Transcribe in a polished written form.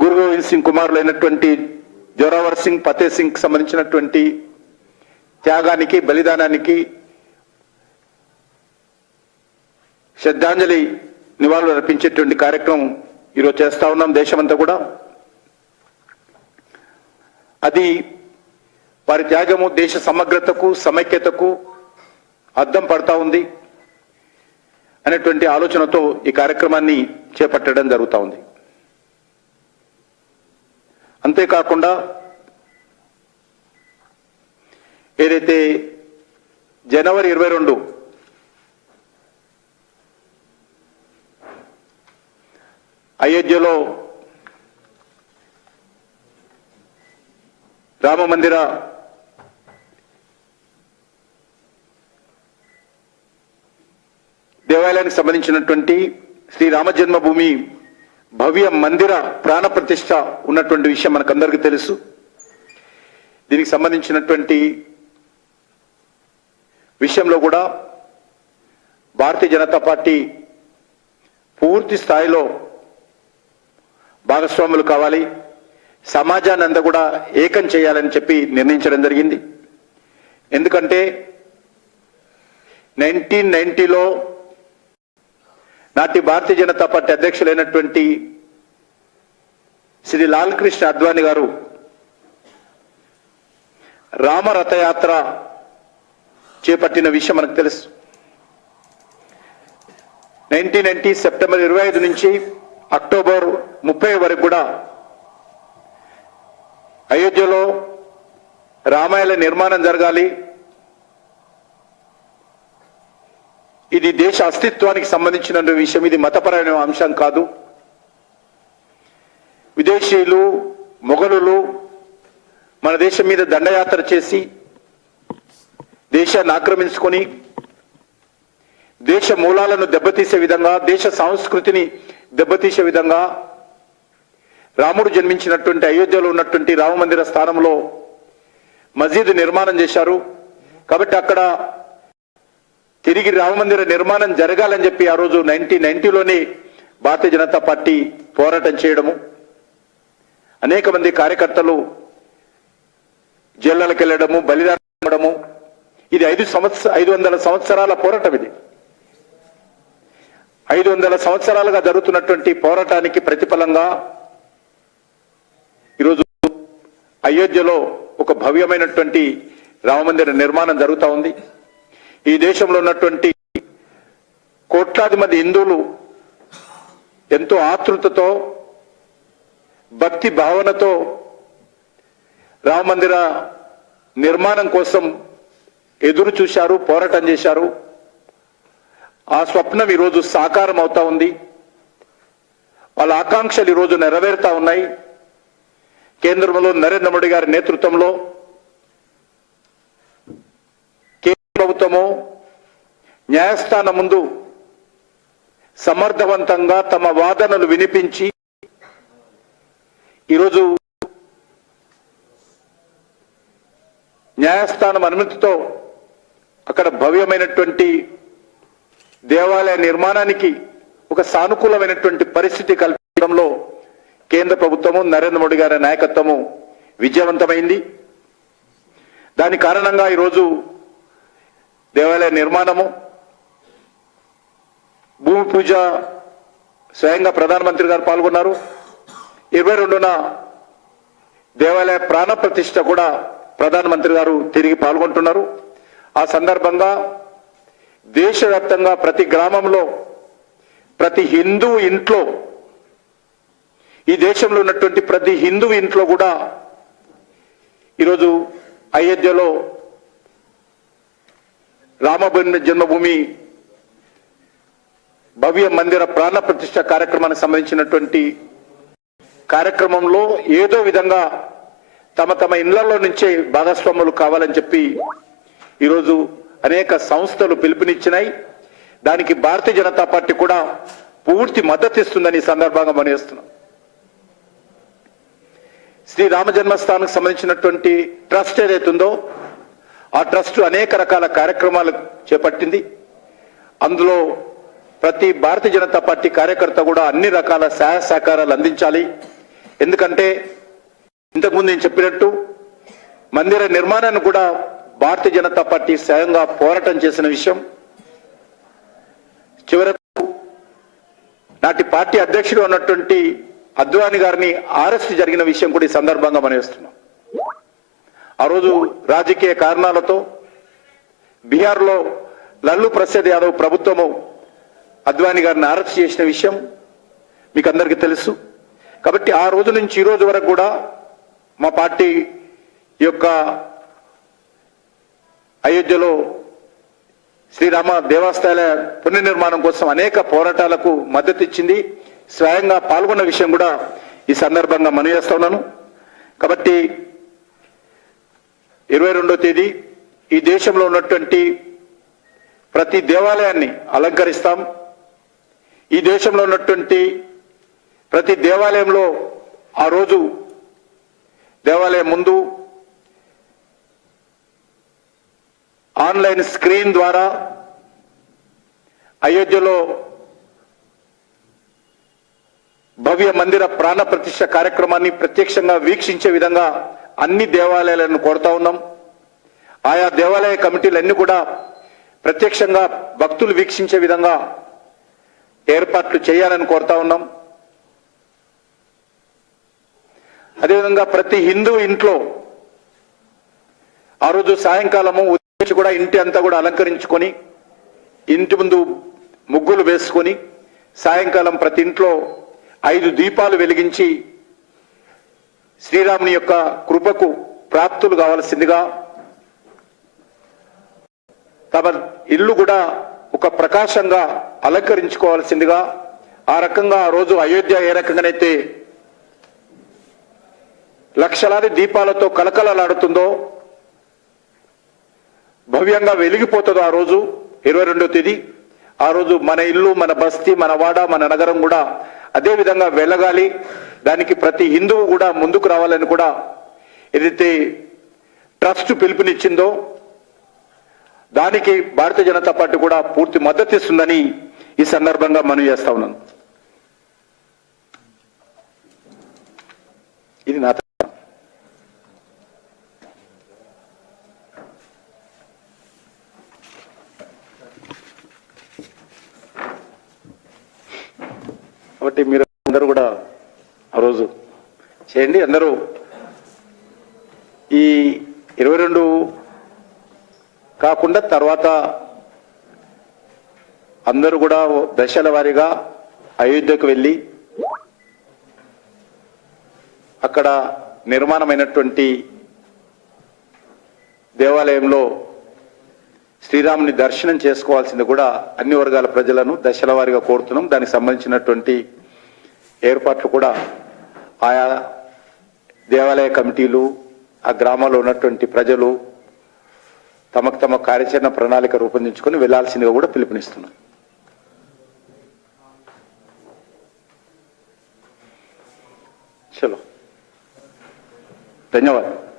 గురు గోవింద్ సింగ్ కుమారులైనటువంటి జోరావర్ సింగ్, ఫతే సింగ్ సంబంధించినటువంటి త్యాగానికి, బలిదానానికి శ్రద్ధాంజలి నివాళులు అర్పించేటువంటి కార్యక్రమం ఈరోజు చేస్తా ఉన్నాం దేశమంతా కూడా. అది వారి త్యాగము దేశ సమగ్రతకు, సమైక్యతకు అద్దం పడతా ఉంది అనేటువంటి ఆలోచనతో ఈ కార్యక్రమాన్ని చేపట్టడం జరుగుతూ ఉంది. అంతేకాకుండా ఏదైతే జనవరి 22 అయోధ్యలో రామ మందిర దేవాలయానికి సంబంధించినటువంటి శ్రీ రామ జన్మభూమి భవ్య మందిర ప్రాణ ప్రతిష్ఠ ఉన్నటువంటి విషయం మనకందరికీ తెలుసు. దీనికి సంబంధించినటువంటి విషయంలో కూడా భారతీయ జనతా పార్టీ పూర్తి స్థాయిలో భాగస్వాములు కావాలి, సమాజాన్ని అంతా కూడా ఏకం చేయాలని చెప్పి నిర్ణయించడం జరిగింది. ఎందుకంటే 1990లో నాటి భారతీయ జనతా పార్టీ అధ్యక్షులైనటువంటి శ్రీ లాల్ కృష్ణ అద్వానీ గారు రామరథయాత్ర చేపట్టిన విషయం మనకు తెలుసు. 1990 సెప్టెంబర్ 25 నుంచి అక్టోబర్ 30 వరకు కూడా అయోధ్యలో రామాలయ నిర్మాణం జరగాలి. ఇది దేశ అస్తిత్వానికి సంబంధించిన విషయం, ఇది మతపరమైన అంశం కాదు. విదేశీయులు, మొఘలులు మన దేశం మీద దండయాత్ర చేసి దేశాన్ని ఆక్రమించుకొని దేశ మూలాలను దెబ్బతీసే విధంగా, దేశ సంస్కృతిని దెబ్బతీసే విధంగా రాముడు జన్మించినటువంటి అయోధ్యలో ఉన్నటువంటి రామ మందిర స్థానంలో మసీదు నిర్మాణం చేశారు. కాబట్టి అక్కడ తిరిగి రామ మందిర నిర్మాణం జరగాలని చెప్పి ఆ రోజు 1990లోనే భారతీయ జనతా పార్టీ పోరాటం చేయడము, అనేక మంది కార్యకర్తలు జైళ్ళకి వెళ్ళడము, బలిదానం ఇవ్వడము, ఇది 500 సంవత్సరాల పోరాటం. ఇది 500 సంవత్సరాలుగా జరుగుతున్నటువంటి పోరాటానికి ప్రతిఫలంగా ఈరోజు అయోధ్యలో ఒక భవ్యమైనటువంటి రామమందిర నిర్మాణం జరుగుతూ ఉంది. ఈ దేశంలో ఉన్నటువంటి కోట్లాది మంది హిందువులు ఎంతో ఆతృతతో, భక్తి భావనతో రామమందిర నిర్మాణం కోసం ఎదురు చూశారు, పోరాటం చేశారు. ఆ స్వప్నం ఈరోజు సాకారం అవుతా ఉంది. వాళ్ళ ఆకాంక్షలు ఈరోజు నెరవేరుతా ఉన్నాయి. కేంద్రంలో నరేంద్ర మోడీ గారి నేతృత్వంలో కేంద్ర ప్రభుత్వము న్యాయస్థానం ముందు సమర్థవంతంగా తమ వాదనలు వినిపించి ఈరోజు న్యాయస్థానం అనుమతితో అక్కడ భవ్యమైనటువంటి దేవాలయ నిర్మాణానికి ఒక సానుకూలమైనటువంటి పరిస్థితి కల్పించడంలో కేంద్ర ప్రభుత్వము, నరేంద్ర మోడీ గారి నాయకత్వము విజయవంతమైంది. దాని కారణంగా ఈరోజు దేవాలయ నిర్మాణము, భూమి పూజ స్వయంగా ప్రధానమంత్రి గారు పాల్గొన్నారు. 22న దేవాలయ ప్రాణ ప్రతిష్ఠ కూడా ప్రధానమంత్రి గారు తిరిగి పాల్గొంటున్నారు. ఆ సందర్భంగా దేశవ్యాప్తంగా ప్రతి గ్రామంలో, ప్రతి హిందూ ఇంట్లో, ఈ దేశంలో ఉన్నటువంటి ప్రతి హిందూ ఇంట్లో కూడా ఈరోజు అయోధ్యలో రామ జన్మభూమి భవ్య మందిర ప్రాణ ప్రతిష్ఠ కార్యక్రమానికి సంబంధించినటువంటి కార్యక్రమంలో ఏదో విధంగా తమ తమ ఇళ్లలో నుంచే భాగస్వాములు కావాలని చెప్పి ఈరోజు అనేక సంస్థలు పిలుపునిచ్చినాయి. దానికి భారతీయ జనతా పార్టీ కూడా పూర్తి మద్దతు ఇస్తుందని సందర్భంగా మనవేస్తున్నాం. శ్రీ రామ జన్మస్థానానికి సంబంధించినటువంటి ట్రస్ట్ ఏదైతుందో ఆ ట్రస్ట్ అనేక రకాల కార్యక్రమాలు చేపట్టింది. అందులో ప్రతి భారతీయ జనతా పార్టీ కార్యకర్త కూడా అన్ని రకాల సహాయ సహకారాలు అందించాలి. ఎందుకంటే ఇంతకుముందు నేను చెప్పినట్టు మందిర నిర్మాణాన్ని కూడా భారతీయ జనతా పార్టీ స్వయంగా పోరాటం చేసిన విషయం, చివరకు నాటి పార్టీ అధ్యక్షుడు ఉన్నటువంటి అద్వానీ గారిని అరెస్ట్ జరిగిన విషయం కూడా ఈ సందర్భంగా మనం వేస్తున్నాం. ఆ రోజు రాజకీయ కారణాలతో బీహార్లో లల్లు ప్రసాద్ యాదవ్ ప్రభుత్వము అద్వానీ గారిని అరెస్ట్ చేసిన విషయం మీకు అందరికీ తెలుసు. కాబట్టి ఆ రోజు నుంచి ఈ రోజు వరకు కూడా మా పార్టీ యొక్క అయోధ్యలో శ్రీరామ దేవస్థానాల పునర్నిర్మాణం కోసం అనేక పోరాటాలకు మద్దతు ఇచ్చింది, స్వయంగా పాల్గొన్న విషయం కూడా ఈ సందర్భంగా మనవి చేస్తా ఉన్నాను. కాబట్టి 22వ తేదీ ఈ దేశంలో ఉన్నటువంటి ప్రతి దేవాలయాన్ని అలంకరిస్తాం. ఈ దేశంలో ఉన్నటువంటి ప్రతి దేవాలయంలో ఆ రోజు దేవాలయం ముందు ఆన్లైన్ స్క్రీన్ ద్వారా అయోధ్యలో భవ్య మందిర ప్రాణ ప్రతిష్ఠ కార్యక్రమాన్ని ప్రత్యక్షంగా వీక్షించే విధంగా అన్ని దేవాలయాలను కోరుతా ఉన్నాం. ఆయా దేవాలయ కమిటీలన్నీ కూడా ప్రత్యక్షంగా భక్తులు వీక్షించే విధంగా ఏర్పాట్లు చేయాలని కోరుతా ఉన్నాం. అదేవిధంగా ప్రతి హిందూ ఇంట్లో ఆ రోజు సాయంకాలము ఉదయం కూడా ఇంటి అంతా కూడా అలంకరించుకొని ఇంటి ముందు ముగ్గులు వేసుకొని సాయంకాలం ప్రతి ఇంట్లో 5 దీపాలు వెలిగించి శ్రీరాముని యొక్క కృపకు ప్రాప్తులు కావాల్సిందిగా, తమ ఇల్లు కూడా ఒక ప్రకాశంగా అలంకరించుకోవాల్సిందిగా, ఆ రకంగా ఆ రోజు అయోధ్య ఏ రకంగానైతే లక్షలాది దీపాలతో కలకలలాడుతుందో, భవ్యంగా వెలిగిపోతుందో ఆ రోజు 22వ తేదీ, ఆ రోజు మన ఇల్లు, మన బస్తీ, మన వాడ, మన నగరం కూడా అదే విధంగా వెలగాలి. దానికి ప్రతి హిందువు కూడా ముందుకు రావాలని కూడా ఏదైతే ట్రస్ట్ పిలుపునిచ్చిందో దానికి భారతీయ జనతా పార్టీ కూడా పూర్తి మద్దతు ఇస్తుందని ఈ సందర్భంగా మనవి చేస్తా ఉన్నాను. ఇది నా కాబట్టి మీరు అందరూ కూడా ఆ రోజు చేయండి. అందరూ ఈ 22 కాకుండా తర్వాత అందరూ కూడా దశల వారీగా అయోధ్యకు వెళ్ళి అక్కడ నిర్మాణమైనటువంటి దేవాలయంలో శ్రీరాముని దర్శనం చేసుకోవాల్సింది కూడా అన్ని వర్గాల ప్రజలను దశల వారీగా కోరుతున్నాం. దానికి సంబంధించినటువంటి ఏర్పాట్లు కూడా ఆయా దేవాలయ కమిటీలు, ఆ గ్రామాల్లో ఉన్నటువంటి ప్రజలు తమకు తమ కార్యాచరణ ప్రణాళిక రూపొందించుకొని వెళ్లాల్సిందిగా కూడా పిలుపునిస్తున్నాం. చలో, ధన్యవాదాలు.